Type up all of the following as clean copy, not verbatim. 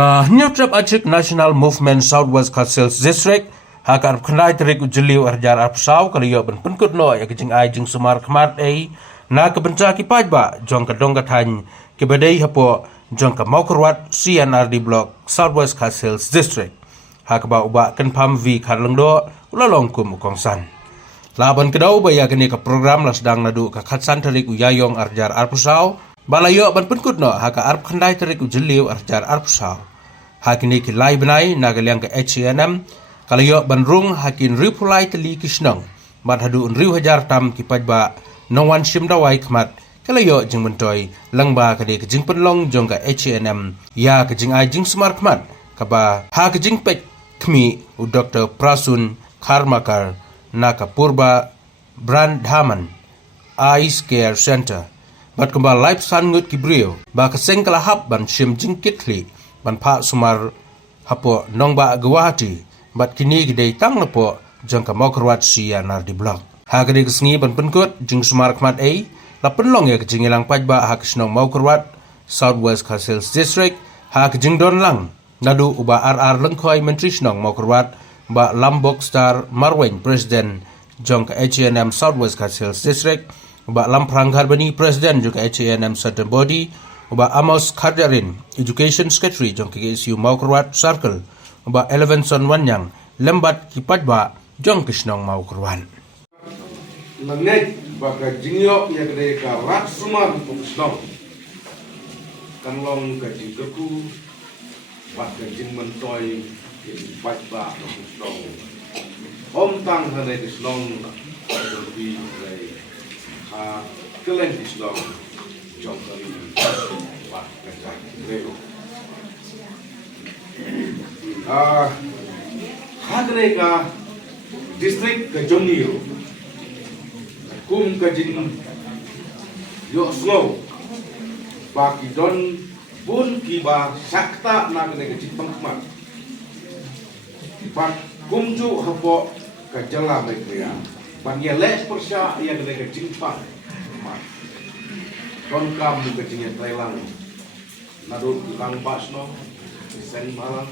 Ka New Trip Achik National Movement Southwest Castles District hakar khnai terik ujliu arjar arpsau kaliyo ben penkut no ya kijing ai jing sumar khmat ai na ka benca ki pajba jong ka dong ka thany ke badai hapo jong ka maukrwat CNRD block Southwest Castles District hakba uba kan pam vi kharleng do ulalong kum kongsan laban kedau baya kini ka program la sedang nadu ka khatsan terik uyayong arjar arpsau balayo ban penkut no haka arp khandai terik ujliu arjar arpsau hakini ki lai benai nagaliang ka HNM kalayo banrung hakin ripulai teli kisnong mat hadu unriu hajar tam ki pajba nongwan sim dawai khmat kalayo jing mentoy langba kade kejing penlong jong ka HNM ya kejing ai jing smart khmat kaba ha kejing pek khmi u Dr. Prasun Karmakar naka purba brand dhaman Eyes Care Center bat kembal life san ngut kibrio ba kaseng kala hab ban sim jing kitli ban pha sumar hapo nongba Guwahati bat kini gidei tang lepo jang ka maukrwat CNRD block ha gede kesngi ban penkut jing sumar khmat ai la penlong ya kejing ilang pajba ha kesnong maukrwat Southwest Castles District ha kejing don lang nadu uba RR lengkhoi menteri snong maukrwat ba Lambok Star Marweng President jong ka HNM Southwest Castles District uba Lamprang Harbani President jong ka HNM Certain Body uba Amos Kardarin Education Secretary jong ka GSU maukrwat Circle ba Elevenson Wanyang lembat kipajba jong kisnong mau kurwan langai baka jingyo ya gede ka rat sumar kisnong kanlong ka jingkeku baka jing mentoy kipajba kisnong om tang hane kisnong lebih dari ha keleng kisnong jong kali baka jing hagre ka district ka Jongniro kum ka jin yo slow baki don bun ki ba sakta na ka jin pangmat bak kum ju hapo ka jala me kya ban ye les persya ya ka jin pang don kam ka jin Thailand nadu lang basno sen malang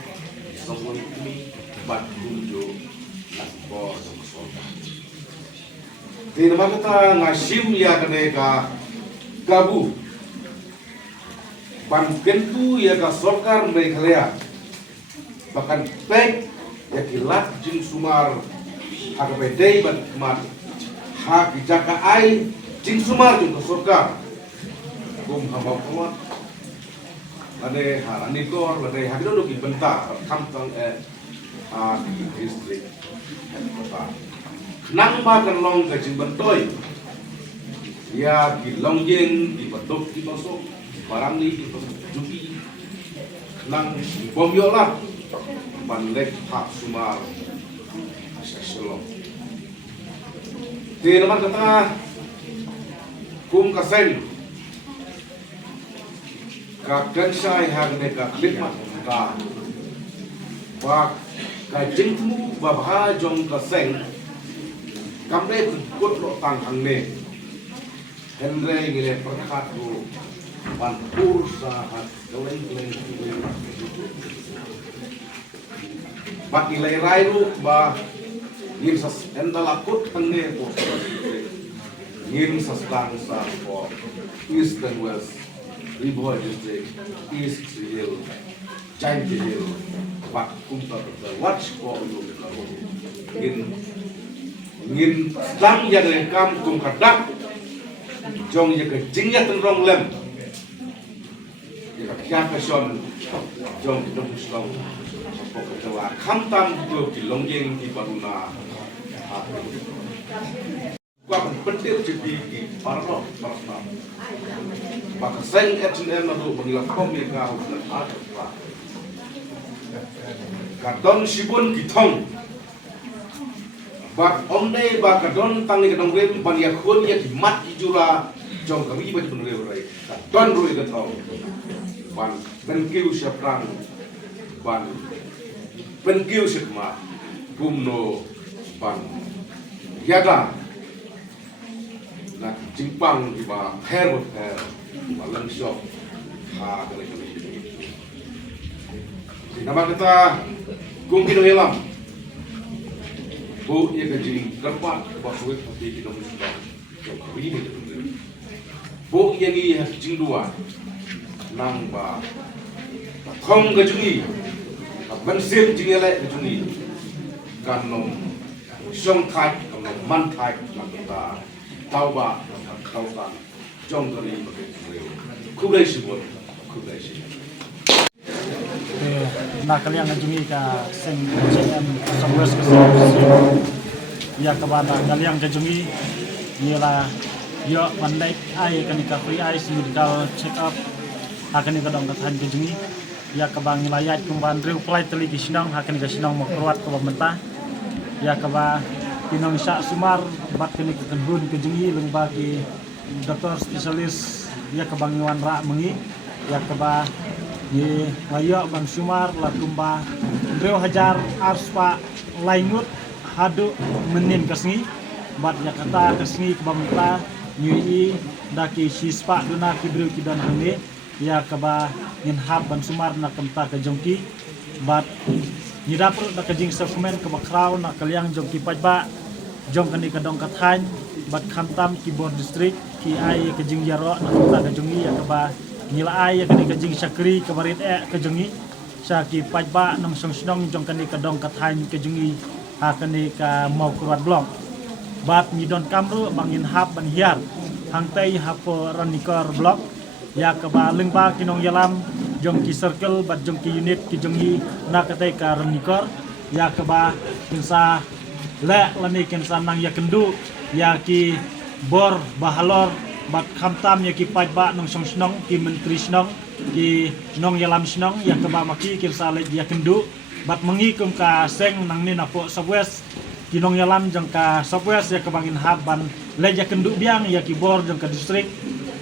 someone me but kunjo nasbo soda di nama kita ngasim ya kene ka gabu ban kentu ya ka sorkar Meghalaya bahkan pek ya kilat jing sumar aga bedai ban mat ha kijaka ai jing sumar jing ka sorkar kum hamba kuat lade harani kor lade hagdo do ki bentar kampung di distrik kota nang ba kan long ka jing bentoy ya ki longjeng di betok di masuk barang ni di juki nang bom yo lah bandek hak sumar asyaslo di nama kata kum kaseng kakdan sai hagne ka khidmat ka wa ka jingmu babha jong ka seng kamre kut ro tang hangne henre ngile perkhat ro ban ursa hat keleng baki lai rai ru ba ngin sas endala kut hangne ko ngin sas lang sa ko east and west Riboy District, East Hill, Changi Hill, Pak Kumpa Watch for you. Ngin sedang ya dengan kam kum kadak, jong ya ke jingnya tenrong lem, ya kia peson, jong hidup Islam, pokok jawa kam tam hidup di longjeng di Baruna. Gua penting jadi di parno. Maka seng HNM nadu mengilang komik kau dan ada kadon sibun kitong bak omne bak kadon tangi kadong rem ban ya khun ya di mat ijura jong kami ba jibun rem rai kadon roi katong ban penkiu syapran ban penkiu syakma gumno ban yaga nak jimpang di ba her malang syok ha kali Nama kita Gumpi no Elam. Bu ia kaji kerpat basui pati kita musibah. Ini betul. Bu yang ia kaji dua. Nang ba thong kaji. Mensir jingele kaji. Kanom song thai kanom man thai lang kita tahu ba tahu kan jong kali begitu. Kublai sibut, kublai sibut. Nak kalian ngajungi ka sing JM Southwest ke ya kabana kalian ngajungi nila yo mandai ai kan ka free eye medical check up akan ka dong kathan ngajungi ya kabang nilayat kumban riu plai teli kisinang akan ka sinang mo kruat ko mentah ya kaba pinong sya sumar bat kini ka kenhun ngajungi leng bagi dokter spesialis ya kabang wan ra mengi ya kaba ye layak bang sumar lakumba dreu hajar arspa laingut hadu menin kasngi bat yakata kasngi kebamta nyui daki sispa duna kibreu kidan hane ya kaba ngin hab bang sumar na kamta ka jongki bat nyidapur na kajing dokumen ka bakraw na kalyang jongki pajba jong kani kadong kathan bat khamtam keyboard district ki ai kajing yaro na kamta ka jongi ya kaba nila ay kani kajing sakri kabarit kajengi saki pajba nang song jong kani kadong kathan kajengi ha kani ka mau kurat blong bat nyidon kamru bangin hap ban hiar hangtai hapo ranikor blok ya kaba lengba kinong yalam jong ki circle bat jong ki unit ki jongi na katai ka ranikor ya kaba kinsa le lani kinsa nang ya kendu ya ki bor bahalor bat khamtam ya ki pajba nong song snong ki menteri snong ki nong yalam snong ya kaba maki kin sale ya kendu bat mengi kum ka seng nang ni napo Southwest ki nong yalam jang ka Southwest ya kabangin haban le ya kendu biang ya ki bor jang ka distrik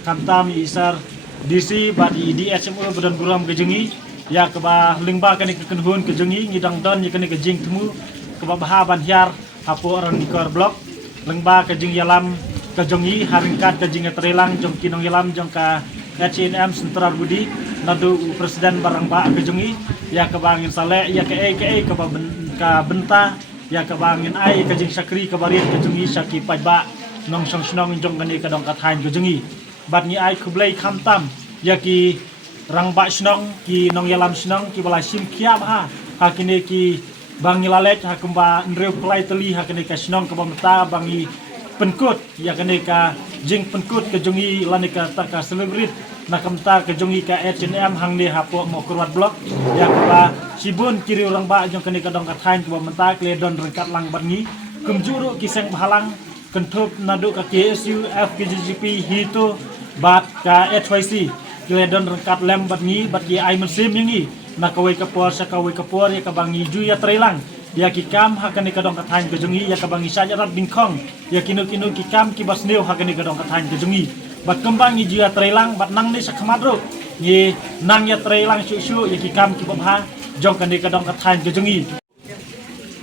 khamtam isar DC bat di SMO badan guram kejengi ya kaba lingba kani kekenhun kejengi ngidang don ya kani kejing temu kaba bahaban hiar hapo orang nikor blok lengba kejing yalam kajongi haringkat kajing terelang jong kinong yalam jong ka HNM Sentral Budi nadu presiden barang ba kajongi ya kabangin sale ya ke ka benta ya kabangin ai kajing sakri kabarit kajongi saki pajba nong song snong jong kani kadong kathan kajongi bat ni ai kublai khamtam ya ki rang ba snong ki nong yalam snong ki bala sim kiam ha kini ki bangilalet ha kumba nreu plai teli ha kini ka snong ka benta bangi penkut ya kene ka jing penkut ke jongi lanika taka celebrit na kamta ke jongi ka HNM hang ni hapo mo kurwat blok ya ka sibun kiri orang ba jong kene ka dong kathain ke bamenta kle don rengkat lang bangi kumjuru kiseng bahalang kentup nadu ka KSU FKGGP hito bat ka HYC kle don rengkat lem bangi bat ki ai mensim yangi na kawai kapor sa kawai kapor ya ka bangi ju ya trelang ya kikam hakani kadong kathain kejongi ya kabangi saja rat bingkong ya kinu kikam kibas neu hakani kadong kathain kejongi bat kembang jia trelang bat nang ni sakhamadro ni nang ya trelang su ya kikam kibabha jong kani kadong kathain kejongi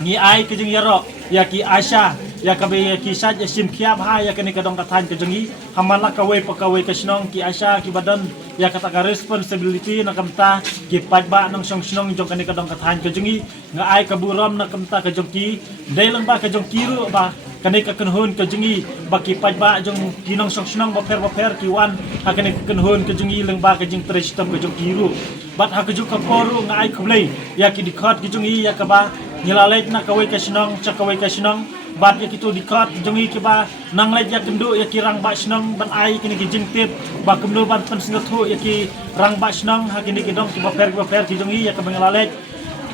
ni ai kejeng yaro ya ki Asha ya kabe ya ki saj ya sim kiab ha ya kani kadong kathain kejongi hamala kawai pakawai kasnong ki Asha ki badan ya kata ka responsibility na kamta ki pajba nang song snong jong kani kadong kathain kejongi nga ai kaburam na kamta ka jongki dailang ba ka jongki ru ba kani ka kenhun kejongi ba ki pajba jong kinong song snong ba per ki wan ha kani ka kenhun kejongi leng ba ka jing tristem ka jongki ru bat ha ka juk ka poru nga ai kublai ya ki dikhot ki jongi ya ka ba ngilalet na kawai ka snong chakawai ka snong bat ya kitu dikhot jongi ki ba nang lej ya kendu ya ki rang ba snong ban ai kini ki jing tip ba kumdu ban pen singathu ya ki rang ba snong ha kini ki dong ki ba per ki jongi ya ka bangilalet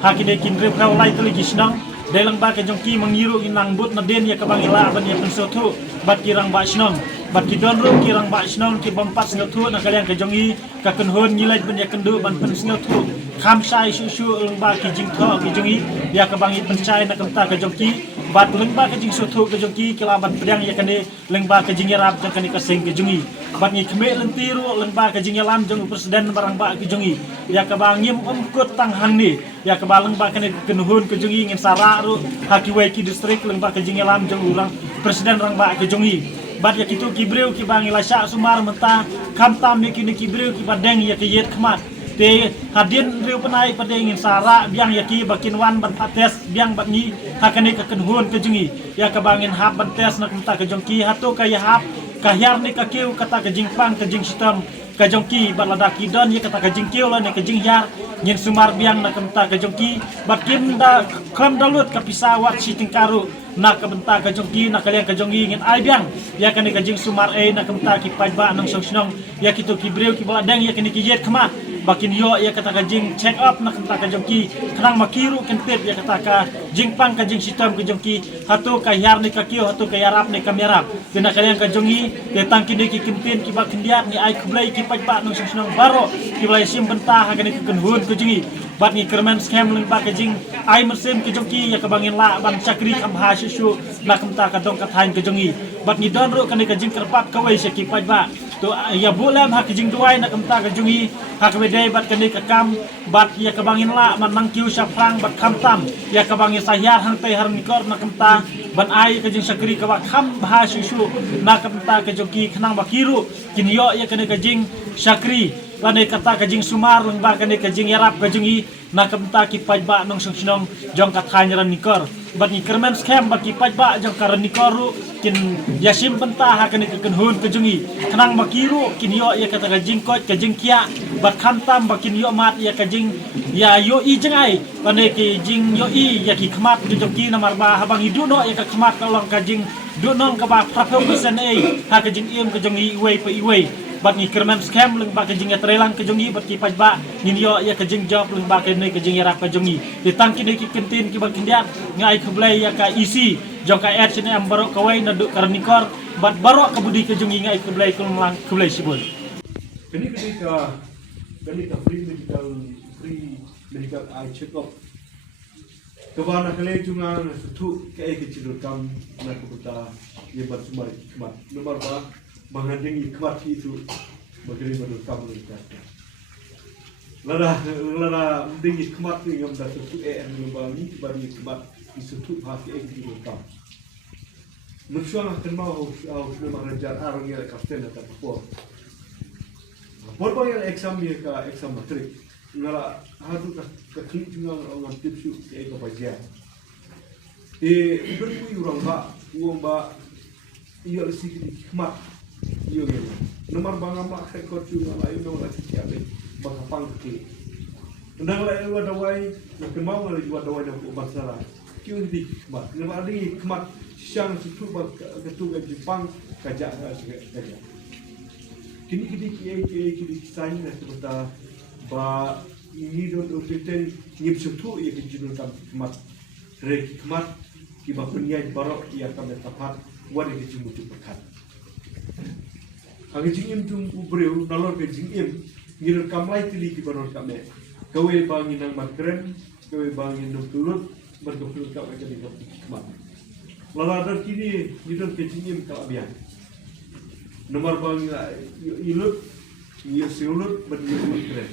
hakine kinre prau lai tuli gisnang delang ba ke jongki mangiru inang but na den ya kabangila ban ya pensothu bat kirang ba snong bat kidon ru kirang ba snong ki bampat singathu na kalian ke jongi ka kenhon ngilaj ban ya kendu ban pen singathu kham sai su ung ba ki jingtho ki jongi ya kabangi pencai na kamta ke jongki bat lengba ke jing sothu ke jongki kilaban pedang ya kane lengba ke jing yarap jang kane ka sing ke jongi bat ngi khme lentiru lengba ke jing yalam jong presiden barang ba ke jongi ya kabangim umkut tang hangni ya kabalang ba kane kenhun ke jongi ngin sara ru hakiwai ki distrik lengba ke jing yalam jong urang presiden rang ba ke jongi bat ya kitu kibreu ki bangi lasha sumar menta kamtam ya kini kibreu ki badeng ya ki yet khmat te hadin riu penai pada ingin sara biang yaki bakin wan ban pates biang bakni hakane ka kenhun ke jengi ya ka bangin hap ban tes nak menta ke jongki hatu ka ya hap ka hyar ni ka kiu kata ke jingpang ke jing sistem ka jongki ban ladaki don ya kata ke jing kiu la ne ke jing hyar nyin sumar biang nak menta ke jongki bakin da kram dalut ka pisawat si tingkaru nak benta ka jongki nak kalian ka jongi ngin ai biang ya kane ka jing sumar nak menta ki pajba nang song ya kitu ki breu ki bala dang ya kane ki jet khama bakin yo ya kata ka jing check up nak menta ka jongki kanang makiru kentep ya kata ka jing pang ka jing sistem ka jongki hatu ka yar ni ka kiu hatu ka yarap ni ka merap kena kalian ka jongi ya tangki ni ki kempin ki bak kendiat ni ai kublai ki pajba nang song baro ki balai sim benta ha kane ka kenhun ka jingi bat ni kermen scam leng ba ka jing ai mersim ka jongki ya ka bangin la ban chakri kam ha shu nak menta ka dong ka thain ka jongi bat ni don ro kane ka jing kerpat ka wai ki pajba to ya bulam ha ka jing duai nak menta ka jongi ha ka bedai bat kane ka kam bat ya ka bangin la man nang kiu syafrang bat kam tam ya ka bangin sahyar hang tai har nikor nak menta ban ai ka jing sakri ka ba kham ha shu nak menta ka jongki khnang bakiru kin yo ya kane ka jing sakri lane kata ka jing sumar leng ba kane ka jing yarap ka jongi nak menta ki pajba nong song jong ka thain ran nikor bat ni kermen scam bat ki pajba jong ka ran nikoru kin yasim benta ha kane ka kenhun ka jongi khnang bakiru kin yo ya kata ka jing kot ka jing kia bat khantam bakin yo mat ya ka jing ya yo i jengai lane ki jing yo i ya ki khmat ki jongki namar ba habang hidu no ya ka khmat ka long ka jing du non ka ba prapo persen ha ka jing im ka jongi iwei pa iwei bat ni kermen scam leng ba ka jing trelang ka jongi bat ki pajba nin yo ya ka jing job leng ba ka ne ka jing yarap ka jongi ditang ki ne ki kentin ki ba kendiat ngai khublai ya ka isi jong ka ad sine am baro ka wai na du karnikor bat baro ka budi ka jongi ngai khublai kul lang khublai sibul kani ka free medical eye check up kabana kale junga tu ke ke cidur kam na kuta ye bat sumar khmat nomor ba manganding khmat itu bagari badu kam le ta lara ding khmat ni ngam da tu e en ba ni bari khmat isu tu ha ke ke cidur kam nusuang akan mau au mengajar arang ya kapten ta po yang exam ya ka exam matrik ngala hadu ka klik junga ngam tipsu ke ka bajia berku urang ba uang ba iyo sikit khmat iyo ge nomor banga ma ka ko chu ngala iyo no la tiya be ba ka pang ke ndang la ewa dawai ke mau ngala jua dawai da ko basara kiu di khmat ngala di khmat siang situ ba ka tu ga jipang ka ja ka ja kini kini sain na sebata ba ini do ofiten ngip sutu ye kijun kam mat re kmat ki ba punya baro ya kam tapat wadi ke jimu tu pekat agi jingim tum ubreu nalor ke jingim ngir kam lai tili ki baro kam me kawe ba nginang mat kren kawe ba nginang tulut bar ko tulut kam ke kmat lala dar kini ngidon ke jingim ka abian nomor bang ilut ia siulut berdiri keren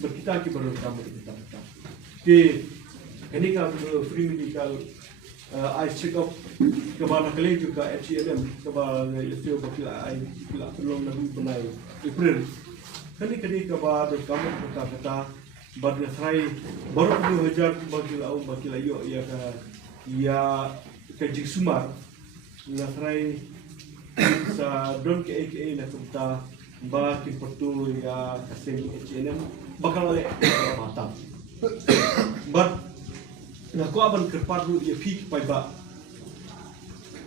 berkita ki baru kamu kita ke ini kan free medical eye check up kebana kali juga HCM kebana itu bakila eye kila belum lagi benai April kali kali kebana kamu kata badnya saya baru 2000 bakila yo ya kajik sumar ngasrai sa don ke na kumta ba ki portu ya kasing HNM bakal le mata but na ko aban kerpat lu ya fik pai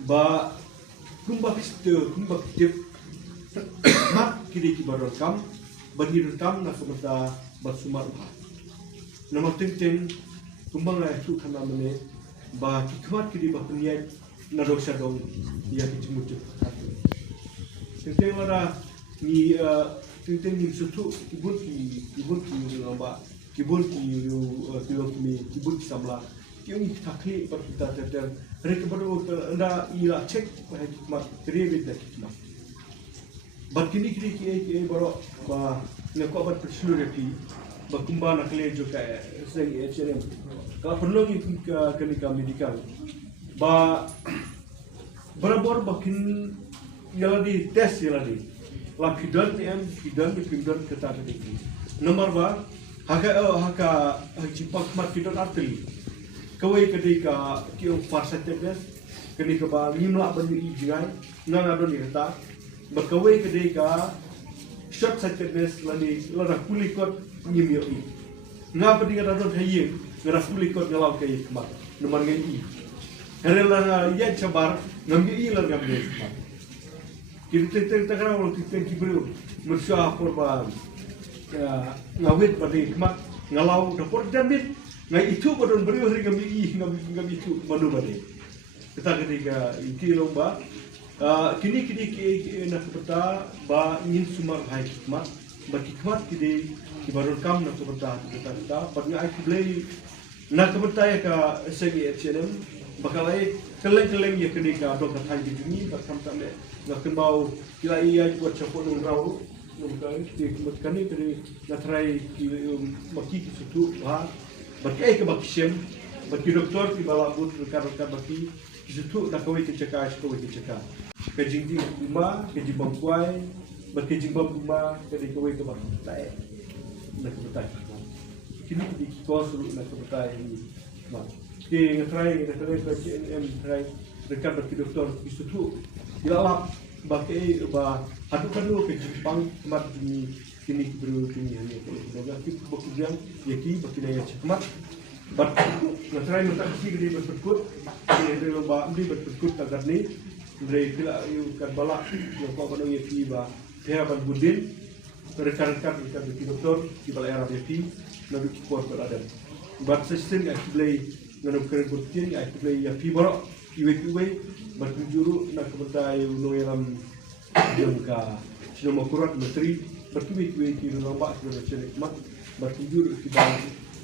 ba kumba pistu kumba tip mak kiri ki baron kam bagi kam na kumta basumar ba nomor ting kumbang la tu kana mene ba ki kmat kiri ba punya na doksa dong ya ki mutu Tentang ni tentang ni suatu kibun lamba kibun kibun samla kini takli perkita terter mereka baru anda ia cek mat teribet dah mat bat kini baru bah nak abat perseluruh pi bakumba nak le juga seng HRM kalau perlu ni kenika medical ba berabor bakin yaladi tes yaladi la pidon em pidon di pidon kata tadi Nomor ba haka jipak mat kita arteri. Kawai ketika kio farsa tebes ketika ba nimla ban i jingai nang adon ni kata berkawai ketika shot tebes lani lara kulikot nyimyo i. Nga pedi kata adon haye ngara kulikot ngalau kai kemat nomor ngai i. Herela ya cabar ngambi i lan ngambi kemat. Kita kena orang kita kibru mersua korban ngawit pada hikmat ngalau dapur jamit ngai itu badon beri hari kami itu manu bade kita ketika iki lomba kini nak peta ba ingin sumar hai hikmat ba hikmat kini kibaron kam nak peta kita padnya ai blei nak peta ya ka segi HNM bakalai keleng ya kenika dok thai di ni bakam tamle nak kembau kila iya buat capot ngrau nungkai di kemutkan ini natrai maki situ bah bakai ke bakisem baki doktor di balabut rekan-rekan baki situ nak kawai kecekah kejing rumah kejing bangkuai baki jing bangkuma kedi kawai ke bakai nak betai kini di kos nak betai ini bah ke natrai ke natrai rekan baki doktor situ dilalap bakai bah adukan dulu ke Jepang kemat kini berdua kini hanya kalau kita bekerja yaki berkidaya cepat but natrai mata kiri berperkut ini lomba ini berperkut agar ni dari bila kan balak yang kau bandung yaki bah pihak Budin rekan-rekan di doktor di balai Arab yaki nabi kuat berada but sistem yang boleh nganuk keren berkin yang boleh yaki borok iwe berjuru nak kebetai unoyalam yang ka sino makurat menteri berkiwi kilo lomba kilo celik mat bertujur kita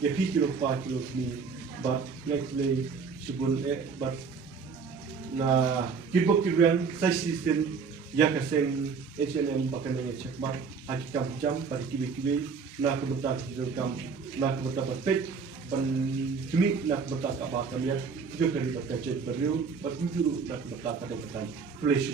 ya kilo pa kilo ni bat yang play subun bat na kibok kiran sai sistem ya kaseng HNM bahkan yang cek mat hakikam jam pada kiwi na kebetal kilo kam na kebetal perfect ban kini na kebetal ka bahkan ya juga kali berkacet beriu bertujur na kebetal pada betan flash